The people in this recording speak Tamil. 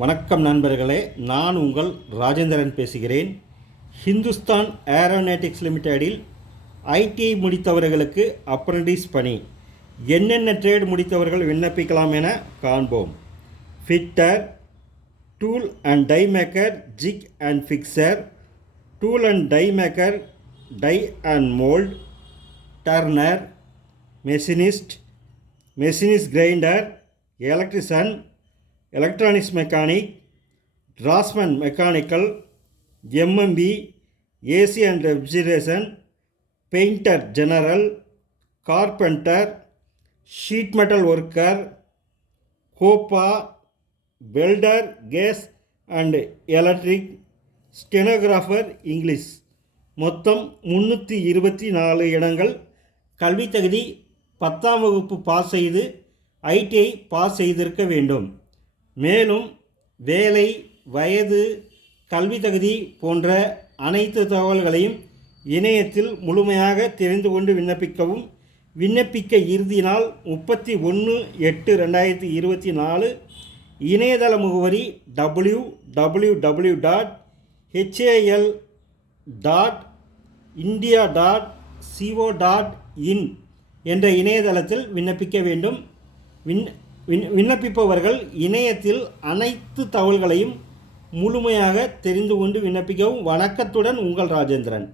வணக்கம் நண்பர்களே நான் உங்கள் ராஜேந்திரன் பேசுகிறேன். ஹிந்துஸ்தான் ஏரோனேட்டிக்ஸ் லிமிடெடில் ஐடிஐ முடித்தவர்களுக்கு அப்ரண்டிஸ் பணி. என்னென்ன ட்ரேட் முடித்தவர்கள் விண்ணப்பிக்கலாம் என காண்போம். Fitter tool and die maker jig and fixture tool and die maker die and mould turner machinist machinist grinder electrician electronics mechanic draughtsman mechanical MMV AC and refrigeration painter general carpenter sheet metal worker COPA welder gas and electric stenographer English மொத்தம் முந்நூற்றி இருபத்தி நாலு இடங்கள். கல்வித்தகுதி பத்தாம் வகுப்பு பாஸ் செய்து ஐடிஐ பாஸ் செய்திருக்க வேண்டும். மேலும் வேலை வயது கல்வி தகுதி போன்ற அனைத்து தகவல்களையும் இணையத்தில் முழுமையாக தெரிந்து கொண்டு விண்ணப்பிக்கவும். விண்ணப்பிக்க இறுதி நாள் முப்பத்தி ஒன்று எட்டு ரெண்டாயிரத்தி இருபத்தி நாலு. இணையதள முகவரி W W W dot HAL dot India dot CO dot in என்ற இணையதளத்தில் விண்ணப்பிக்க வேண்டும். விண் விண் விண்ணப்பிப்பவர்கள் இணையத்தில் அனைத்து தகவல்களையும் முழுமையாக தெரிந்து கொண்டு விண்ணப்பிக்கவும் வணக்கத்துடன் உங்கள் ராஜேந்திரன்.